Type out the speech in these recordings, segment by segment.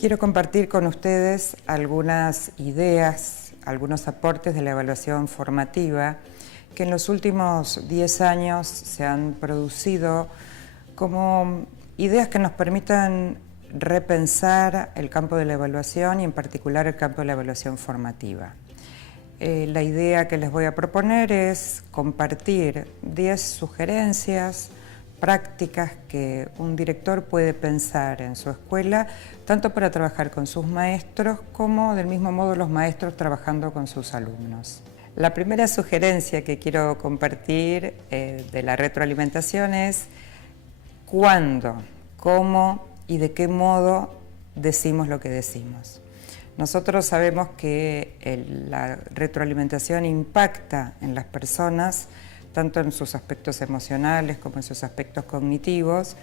quiero compartir con ustedes algunas ideas, algunos aportes de la evaluación formativa que en los últimos 10 años se han producido como ideas que nos permitan repensar el campo de la evaluación y en particular el campo de la evaluación formativa. La idea que les voy a proponer es compartir 10 sugerencias prácticas que un director puede pensar en su escuela, tanto para trabajar con sus maestros como del mismo modo los maestros trabajando con sus alumnos. La primera sugerencia que quiero compartir de la retroalimentación es cuándo, cómo y de qué modo decimos lo que decimos. Nosotros sabemos que la retroalimentación impacta en las personas, tanto en sus aspectos emocionales como en sus aspectos cognitivos,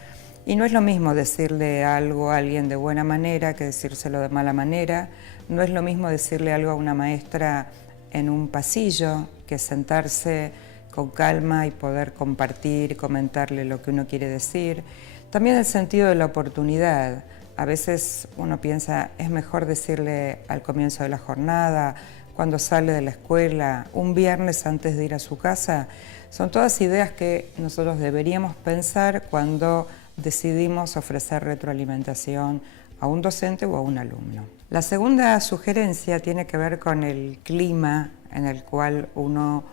y no es lo mismo decirle algo a alguien de buena manera que decírselo de mala manera, no es lo mismo decirle algo a una maestra en un pasillo que sentarse con calma y poder compartir y comentarle lo que uno quiere decir. También el sentido de la oportunidad. A veces uno piensa, es mejor decirle al comienzo de la jornada, cuando sale de la escuela, un viernes antes de ir a su casa. Son todas ideas que nosotros deberíamos pensar cuando decidimos ofrecer retroalimentación a un docente o a un alumno. La segunda sugerencia tiene que ver con el clima en el cual uno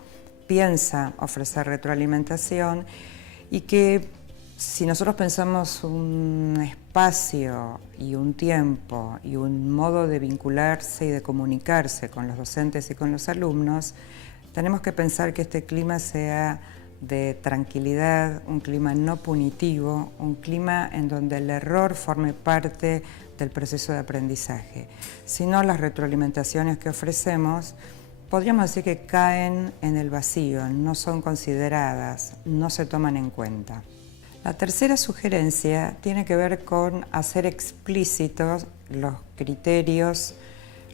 piensa ofrecer retroalimentación y que si nosotros pensamos un espacio y un tiempo y un modo de vincularse y de comunicarse con los docentes y con los alumnos, tenemos que pensar que este clima sea de tranquilidad, un clima no punitivo, un clima en donde el error forme parte del proceso de aprendizaje. Si no, las retroalimentaciones que ofrecemos podríamos decir que caen en el vacío, no son consideradas, no se toman en cuenta. La tercera sugerencia tiene que ver con hacer explícitos los criterios,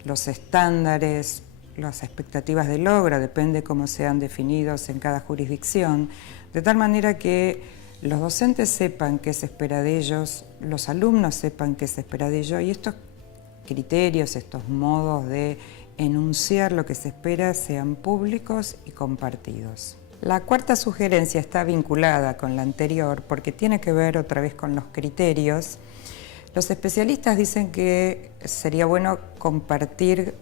los estándares, las expectativas de logro, depende cómo sean definidos en cada jurisdicción, de tal manera que los docentes sepan qué se espera de ellos, los alumnos sepan qué se espera de ellos y estos criterios, estos modos de enunciar lo que se espera sean públicos y compartidos. La cuarta sugerencia está vinculada con la anterior porque tiene que ver otra vez con los criterios. Los especialistas dicen que sería bueno compartir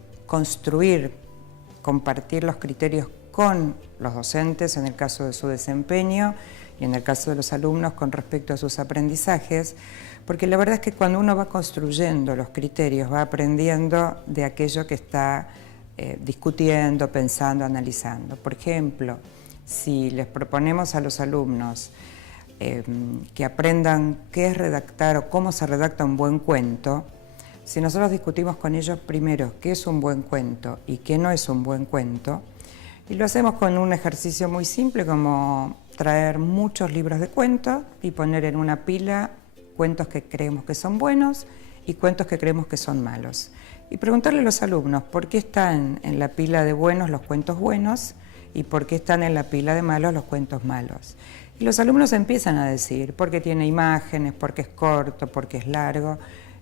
los criterios con los docentes en el caso de su desempeño y en el caso de los alumnos con respecto a sus aprendizajes, porque la verdad es que cuando uno va construyendo los criterios va aprendiendo de aquello que está discutiendo, pensando, analizando. Por ejemplo, si les proponemos a los alumnos que aprendan qué es redactar o cómo se redacta un buen cuento, si nosotros discutimos con ellos primero qué es un buen cuento y qué no es un buen cuento, y lo hacemos con un ejercicio muy simple como traer muchos libros de cuentos y poner en una pila cuentos que creemos que son buenos y cuentos que creemos que son malos. Y preguntarle a los alumnos por qué están en la pila de buenos los cuentos buenos y por qué están en la pila de malos los cuentos malos. Y los alumnos empiezan a decir porque tiene imágenes, porque es corto, porque es largo,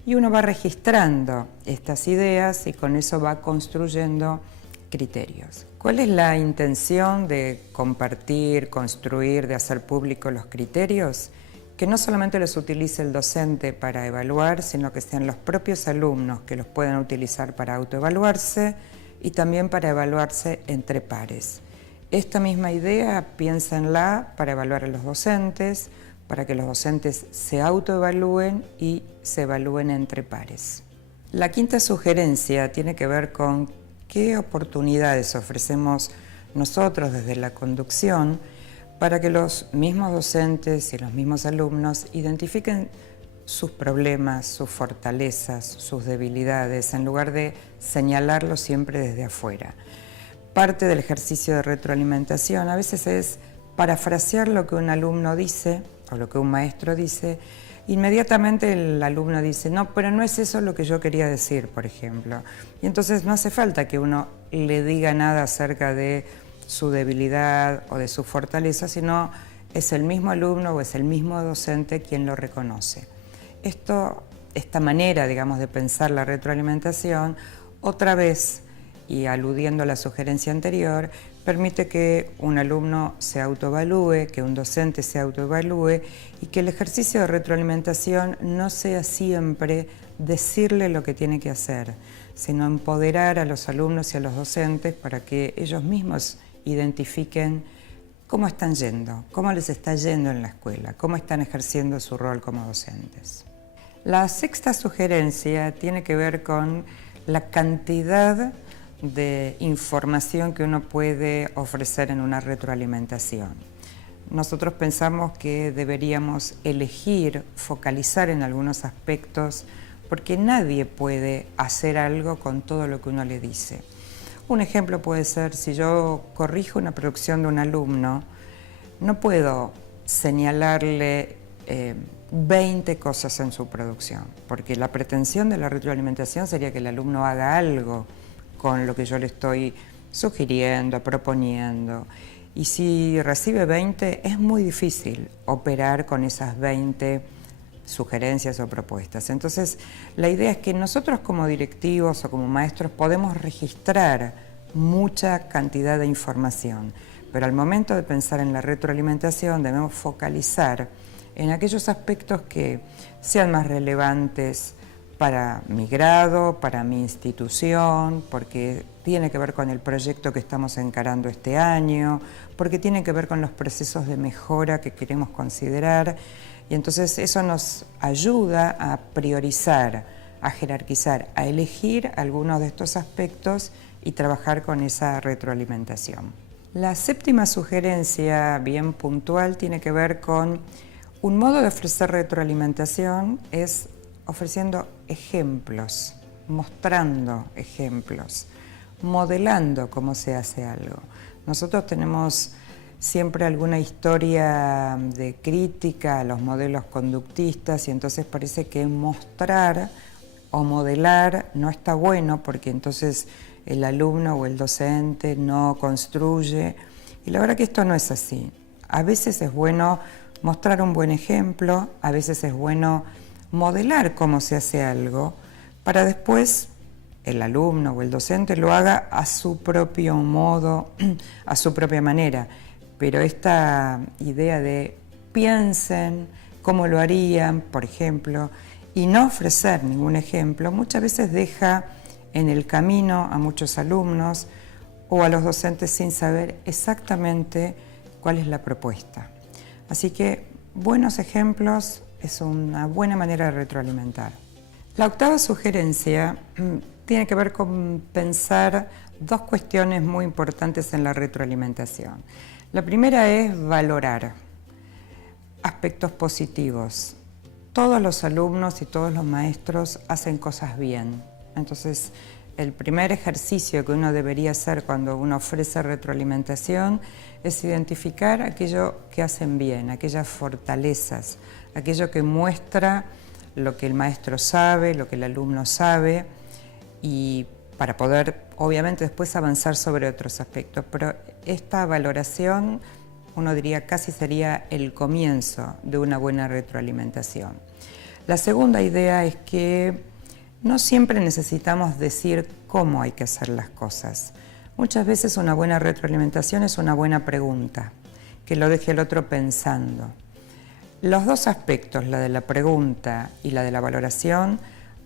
y uno va registrando estas ideas y con eso va construyendo criterios. ¿Cuál es la intención de compartir, construir, de hacer público los criterios? Que no solamente los utilice el docente para evaluar, sino que sean los propios alumnos que los puedan utilizar para autoevaluarse y también para evaluarse entre pares. Esta misma idea piénsenla para evaluar a los docentes, para que los docentes se autoevalúen y se evalúen entre pares. La quinta sugerencia tiene que ver con qué oportunidades ofrecemos nosotros desde la conducción para que los mismos docentes y los mismos alumnos identifiquen sus problemas, sus fortalezas, sus debilidades, en lugar de señalarlos siempre desde afuera. Parte del ejercicio de retroalimentación a veces es parafrasear lo que un alumno dice o lo que un maestro dice. Inmediatamente el alumno dice, no, pero no es eso lo que yo quería decir, por ejemplo. Y entonces no hace falta que uno le diga nada acerca de su debilidad o de su fortaleza, sino es el mismo alumno o es el mismo docente quien lo reconoce. Esto esta manera, digamos, de pensar la retroalimentación, otra vez, y aludiendo a la sugerencia anterior, permite que un alumno se autoevalúe, que un docente se autoevalúe y que el ejercicio de retroalimentación no sea siempre decirle lo que tiene que hacer, sino empoderar a los alumnos y a los docentes para que ellos mismos identifiquen cómo están yendo, cómo les está yendo en la escuela, cómo están ejerciendo su rol como docentes. La sexta sugerencia tiene que ver con la cantidad de información que uno puede ofrecer en una retroalimentación. Nosotros pensamos que deberíamos elegir, focalizar en algunos aspectos, porque nadie puede hacer algo con todo lo que uno le dice. Un ejemplo puede ser, si yo corrijo una producción de un alumno, no puedo señalarle 20 cosas en su producción, porque la pretensión de la retroalimentación sería que el alumno haga algo con lo que yo le estoy sugiriendo, proponiendo. Y si recibe 20, es muy difícil operar con esas 20 sugerencias o propuestas. Entonces, la idea es que nosotros como directivos o como maestros podemos registrar mucha cantidad de información, pero al momento de pensar en la retroalimentación debemos focalizar en aquellos aspectos que sean más relevantes para mi grado, para mi institución, porque tiene que ver con el proyecto que estamos encarando este año, porque tiene que ver con los procesos de mejora que queremos considerar, y entonces eso nos ayuda a priorizar, a jerarquizar, a elegir algunos de estos aspectos y trabajar con esa retroalimentación. La séptima sugerencia, bien puntual, tiene que ver con un modo de ofrecer retroalimentación, es ofreciendo ejemplos, mostrando ejemplos, modelando cómo se hace algo. Nosotros tenemos siempre alguna historia de crítica a los modelos conductistas y entonces parece que mostrar o modelar no está bueno porque entonces el alumno o el docente no construye. Y la verdad que esto no es así. A veces es bueno mostrar un buen ejemplo, a veces es bueno modelar cómo se hace algo para después el alumno o el docente lo haga a su propio modo, a su propia manera. Pero esta idea de piensen cómo lo harían, por ejemplo, y no ofrecer ningún ejemplo, muchas veces deja en el camino a muchos alumnos o a los docentes sin saber exactamente cuál es la propuesta. Así que buenos ejemplos es una buena manera de retroalimentar. La octava sugerencia tiene que ver con pensar dos cuestiones muy importantes en la retroalimentación. La primera es valorar aspectos positivos. Todos los alumnos y todos los maestros hacen cosas bien. Entonces, el primer ejercicio que uno debería hacer cuando uno ofrece retroalimentación es identificar aquello que hacen bien, aquellas fortalezas, aquello que muestra lo que el maestro sabe, lo que el alumno sabe, y para poder, obviamente, después avanzar sobre otros aspectos. Pero esta valoración, uno diría, casi sería el comienzo de una buena retroalimentación. La segunda idea es que no siempre necesitamos decir cómo hay que hacer las cosas. Muchas veces una buena retroalimentación es una buena pregunta, que lo deje al otro pensando. Los dos aspectos, la de la pregunta y la de la valoración,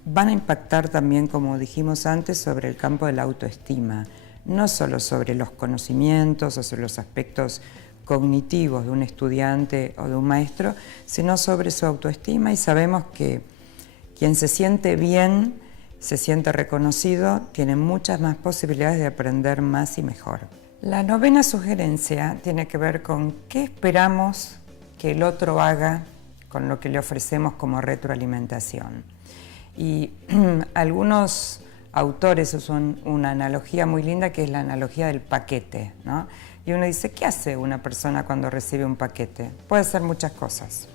van a impactar también, como dijimos antes, sobre el campo de la autoestima, no solo sobre los conocimientos o sobre los aspectos cognitivos de un estudiante o de un maestro, sino sobre su autoestima, y sabemos que quien se siente bien, se siente reconocido, tiene muchas más posibilidades de aprender más y mejor. La novena sugerencia tiene que ver con qué esperamos que el otro haga con lo que le ofrecemos como retroalimentación. Y algunos autores usan una analogía muy linda que es la analogía del paquete, ¿no? Y uno dice, ¿qué hace una persona cuando recibe un paquete? Puede hacer muchas cosas.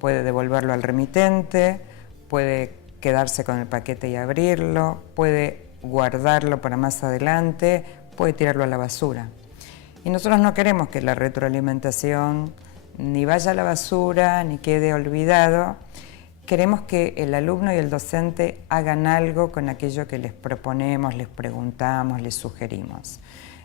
Puede devolverlo al remitente, puede quedarse con el paquete y abrirlo, puede guardarlo para más adelante, puede tirarlo a la basura. Y nosotros no queremos que la retroalimentación ni vaya a la basura, ni quede olvidado. queremos que el alumno y el docente hagan algo con aquello que les proponemos, les preguntamos, les sugerimos.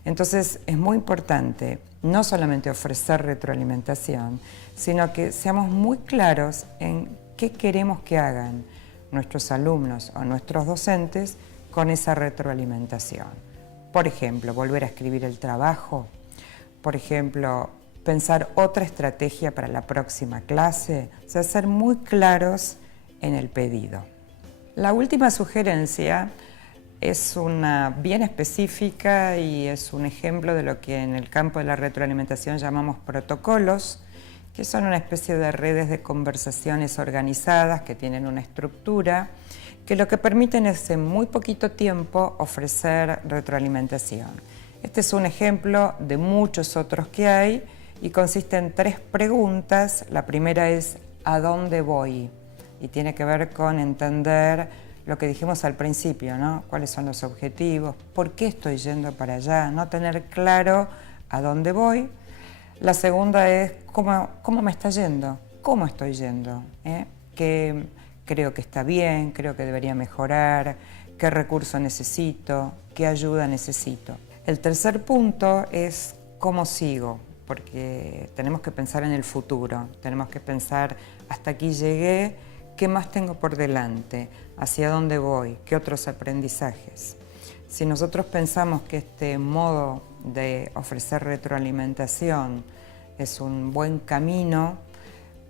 Entonces es muy importante no solamente ofrecer retroalimentación, sino que seamos muy claros en qué queremos que hagan nuestros alumnos o nuestros docentes con esa retroalimentación. Por ejemplo, volver a escribir el trabajo, por ejemplo, pensar otra estrategia para la próxima clase, o sea, ser muy claros en el pedido. La última sugerencia es una bien específica y es un ejemplo de lo que en el campo de la retroalimentación llamamos protocolos, que son una especie de redes de conversaciones organizadas que tienen una estructura, que lo que permiten es en muy poquito tiempo ofrecer retroalimentación. Este es un ejemplo de muchos otros que hay y consiste en 3 preguntas. La primera es ¿a dónde voy? Y tiene que ver con entender lo que dijimos al principio, ¿no? ¿Cuáles son los objetivos? ¿Por qué estoy yendo para allá? No tener claro a dónde voy. La segunda es ¿cómo me está yendo? ¿Cómo estoy yendo? ¿Qué creo que está bien? ¿Creo que debería mejorar? ¿Qué recurso necesito? ¿Qué ayuda necesito? El tercer punto es ¿cómo sigo? Porque tenemos que pensar en el futuro, tenemos que pensar hasta aquí llegué, ¿qué más tengo por delante? ¿Hacia dónde voy? ¿Qué otros aprendizajes? Si nosotros pensamos que este modo de ofrecer retroalimentación es un buen camino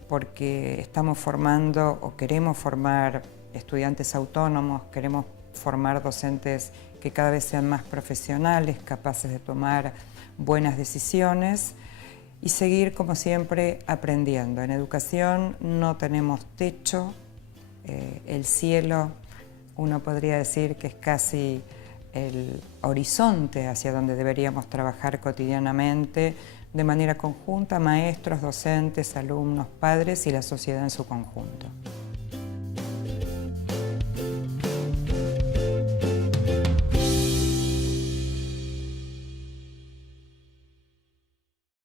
porque estamos formando o queremos formar estudiantes autónomos, queremos formar docentes que cada vez sean más profesionales, capaces de tomar buenas decisiones y seguir, como siempre, aprendiendo. En educación no tenemos techo, el cielo, uno podría decir que es casi el horizonte hacia donde deberíamos trabajar cotidianamente, de manera conjunta, maestros, docentes, alumnos, padres y la sociedad en su conjunto.